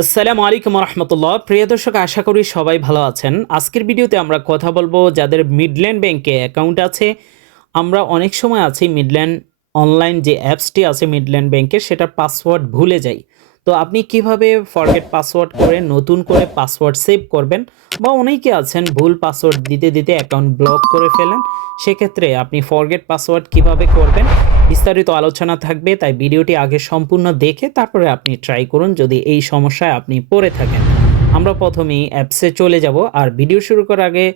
আসসালামু আলাইকুম রহমতুল্লাহ। প্রিয় দর্শক, আশা করি সবাই ভালো আছেন। আজকের ভিডিওতে আমরা কথা বলবো যাদের মিডল্যান্ড ব্যাংকে অ্যাকাউন্ট আছে। আমরা অনেক সময় আছি মিডল্যান্ড অনলাইন যে অ্যাপসটি আছে মিডল্যান্ড ব্যাংকের, সেটার পাসওয়ার্ড ভুলে যাই। তো আপনি কিভাবে ফরগেট পাসওয়ার্ড করে নতুন করে পাসওয়ার্ড সেভ করবেন, বা অনেকে আছেন ভুল পাসওয়ার্ড দিতে দিতে অ্যাকাউন্ট ব্লক করে ফেলেন, সেক্ষেত্রে আপনি ফরগেট পাসওয়ার্ড কিভাবে করবেন বিস্তারিত আলোচনা থাকবে। তাই ভিডিওটি আগে সম্পূর্ণ দেখে তারপরে আপনি ট্রাই করুন যদি এই সমস্যায় আপনি পড়ে থাকেন। আমরা প্রথমেই অ্যাপসে চলে যাব। আর ভিডিও শুরু করার আগে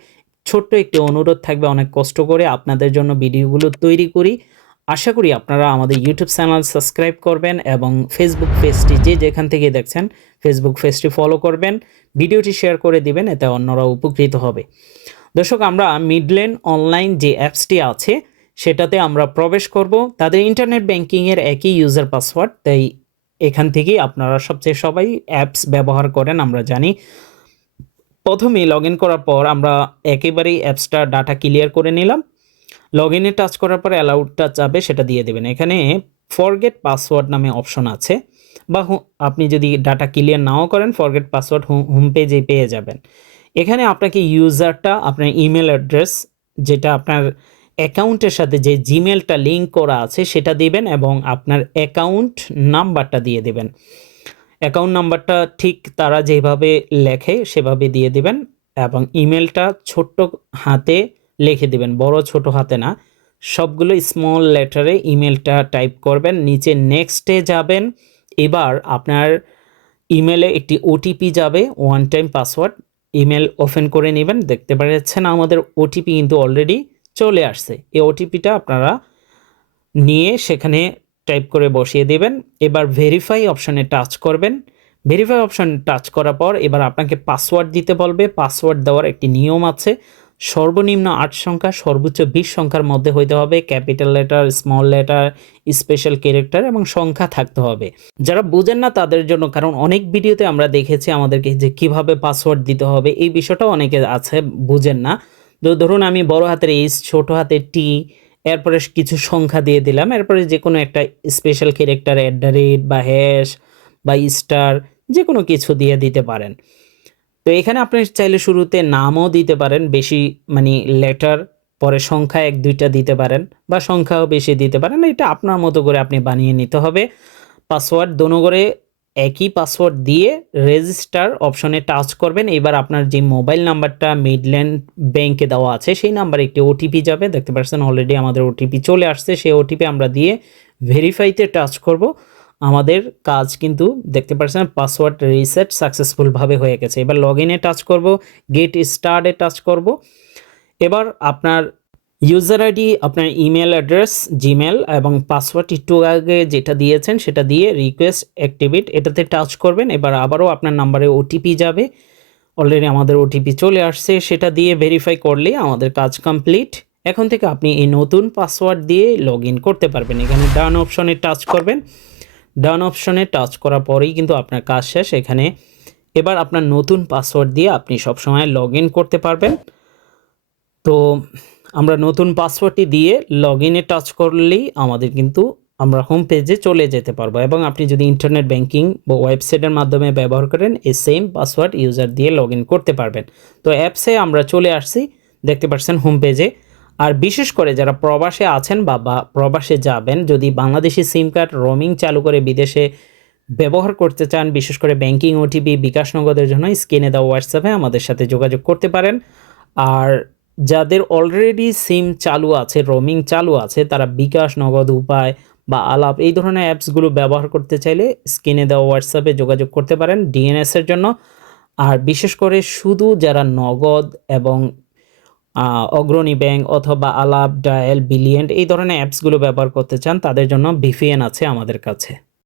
ছোট্ট একটি অনুরোধ থাকবে, অনেক কষ্ট করে আপনাদের জন্য ভিডিওগুলো তৈরি করি। আশা করি আপনারা আমাদের ইউটিউব চ্যানেল সাবস্ক্রাইব করবেন এবং ফেসবুক পেজটি যে যেখান থেকে দেখছেন ফেসবুক পেজটি ফলো করবেন, ভিডিওটি শেয়ার করে দিবেন, এতে অন্যরা উপকৃত হবে। দর্শক, আমরা মিডল্যান্ড অনলাইন যে অ্যাপসটি আছে সেটাতে আমরা প্রবেশ করব। তাদের ইন্টারনেট ব্যাংকিংয়ের একই ইউজার পাসওয়ার্ড, তাই এখান থেকেই আপনারা সবচেয়ে সবাই অ্যাপস ব্যবহার করেন আমরা জানি। প্রথমেই লগ ইন করার পর আমরা একেবারেই অ্যাপসটা ডাটা ক্লিয়ার করে নিলাম। লগ ইনে টাচ করার পর অ্যালাউডটা চাবে, সেটা দিয়ে দেবেন। এখানে ফরগেট পাসওয়ার্ড নামে অপশন আছে, বা আপনি যদি ডাটা ক্লিয়ার নাও করেন ফরগেট পাসওয়ার্ড হোম পেজে পেয়ে যাবেন। এখানে আপনাকে ইউজারটা, আপনার ইমেল অ্যাড্রেস, যেটা আপনার অ্যাকাউন্টের সাথে যে জিমেলটা লিঙ্ক করা আছে সেটা দিবেন, এবং আপনার অ্যাকাউন্ট নাম্বারটা দিয়ে দেবেন। অ্যাকাউন্ট নাম্বারটা ঠিক তারা যেভাবে লেখে সেভাবে দিয়ে দিবেন, এবং ইমেলটা ছোট্ট হাতে লিখে দিবেন, বড় ছোট হাতে না, সবগুলো স্মল লেটারে ইমেলটা টাইপ করবেন। নিচে নেক্সটে যাবেন। এবার আপনার ইমেলে একটি ওটিপি যাবে, one time password. Email open করে নেবেন। দেখতে পাচ্ছেন আমাদের ওটিপি কিন্তু অলরেডি চলে আসছে। এই ওটিপিটা আপনারা নিয়ে সেখানে টাইপ করে বসিয়ে দেবেন। এবার ভেরিফাই অপশানে টাচ করবেন। ভেরিফাই অপশানে টাচ করার পর এবার আপনাকে পাসওয়ার্ড দিতে বলবে। পাসওয়ার্ড দেওয়ার একটি নিয়ম আছে, সর্বনিম্ন 8 সংখ্যা, সর্বোচ্চ 20 সংখ্যার মধ্যে হইতে হবে। Capital letter, small letter, special character এবং সংখ্যা থাকতে হবে। যারা বুঝেন না তাদের জন্য, কারণ অনেক ভিডিওতে আমরা দেখেছি আমাদেরকে যে কিভাবে পাসওয়ার্ড দিতে হবে, এই বিষয়টাও অনেকে আছে বুঝেন না। তো ধরুন আমি বড় হাতের এইচ, ছোট হাতের টি, এরপরে কিছু সংখ্যা দিয়ে দিলাম, এরপরে যে কোনো একটা স্পেশাল ক্যারেক্টার, @ বা হ্যাশ বা স্টার, যে কোনো কিছু দিয়ে দিতে পারেন। তো এখানে আপনি চাইলে শুরুতে নামও দিতে পারেন, বেশি মানে লেটার, পরে সংখ্যা 1-2টা দিতে পারেন, বা সংখ্যাও বেশি দিতে পারেন। এটা আপনার মতো করে আপনি বানিয়ে নিতে হবে। পাসওয়ার্ড দোনো করে একই পাসওয়ার্ড দিয়ে রেজিস্টার অপশনে টাচ করবেন। এবার আপনার যে মোবাইল নাম্বারটা মিডল্যান্ড ব্যাংকে দেওয়া আছে সেই নাম্বারে একটি ওটিপি যাবে। দেখতে পাচ্ছেন অলরেডি আমাদের ওটিপি চলে আসছে। সেই ওটিপি আমরা দিয়ে ভেরিফাইতে টাচ করব। আমাদের কাজ কিন্তু দেখতে পাচ্ছেন পাসওয়ার্ড রিসেট সাকসেসফুলভাবে হয়ে গেছে। এবার লগ ইনে টাচ করব, গেট স্টার্টে টাচ করব। এবার আপনার ইউজার আইডি, আপনার ইমেল অ্যাড্রেস, জিমেল এবং পাসওয়ার্ড একটু আগে যেটা দিয়েছেন সেটা দিয়ে রিকোয়েস্ট অ্যাক্টিভেট এটাতে টাচ করবেন। এবার আবারও আপনার নাম্বারে ওটিপি যাবে। অলরেডি আমাদের ওটিপি চলে আসছে, সেটা দিয়ে ভেরিফাই করলেই আমাদের কাজ কমপ্লিট। এখন থেকে আপনি এই নতুন পাসওয়ার্ড দিয়ে লগ ইন করতে পারবেন। এখানে ডান অপশনে টাচ করবেন। ডান অপশনে টাচ করার পরেই কিন্তু আপনার কাজ শেষ। এখানে এবার আপনার নতুন পাসওয়ার্ড দিয়ে আপনি সবসময় লগ ইন করতে পারবেন। তো আমরা নতুন পাসওয়ার্ডটি দিয়ে লগ ইনে টাচ করলেই আমাদের কিন্তু আমরা হোম পেজে চলে যেতে পারবো, এবং আপনি যদি ইন্টারনেট ব্যাংকিং বা ওয়েবসাইটের মাধ্যমে ব্যবহার করেন এই সেম পাসওয়ার্ড ইউজার দিয়ে লগ ইন করতে পারবেন। তো অ্যাপসে আমরা চলে আসছি, দেখতে পাচ্ছেন হোম পেজে। আর বিশেষ করে যারা প্রবাসে আছেন বা প্রবাসে যাবেন, যদি বাংলাদেশি সিম কার্ড রোমিং চালু করে বিদেশে ব্যবহার করতে চান, বিশেষ করে ব্যাংকিং, ওটিপি, বিকাশ নগদের জন্য স্ক্রিনে দেওয়া হোয়াটসঅ্যাপে আমাদের সাথে যোগাযোগ করতে পারেন। আর যাদের অলরেডি সিম চালু আছে, রোমিং চালু আছে, তারা বিকাশ, নগদ, উপায় বা আলাপ এই ধরনের অ্যাপসগুলো ব্যবহার করতে চাইলে স্ক্রিনে দেওয়া হোয়াটসঅ্যাপে যোগাযোগ করতে পারেন ডিএনএসের জন্য। আর বিশেষ করে শুধু যারা নগদ এবং অগ্রণী ব্যাংক অথবা আলাপ, ডায়াল, বিলিয়েন্ট এই ধরনের অ্যাপসগুলো ব্যবহার করতে চান, তাদের জন্য ভিপিএন আছে আমাদের কাছে।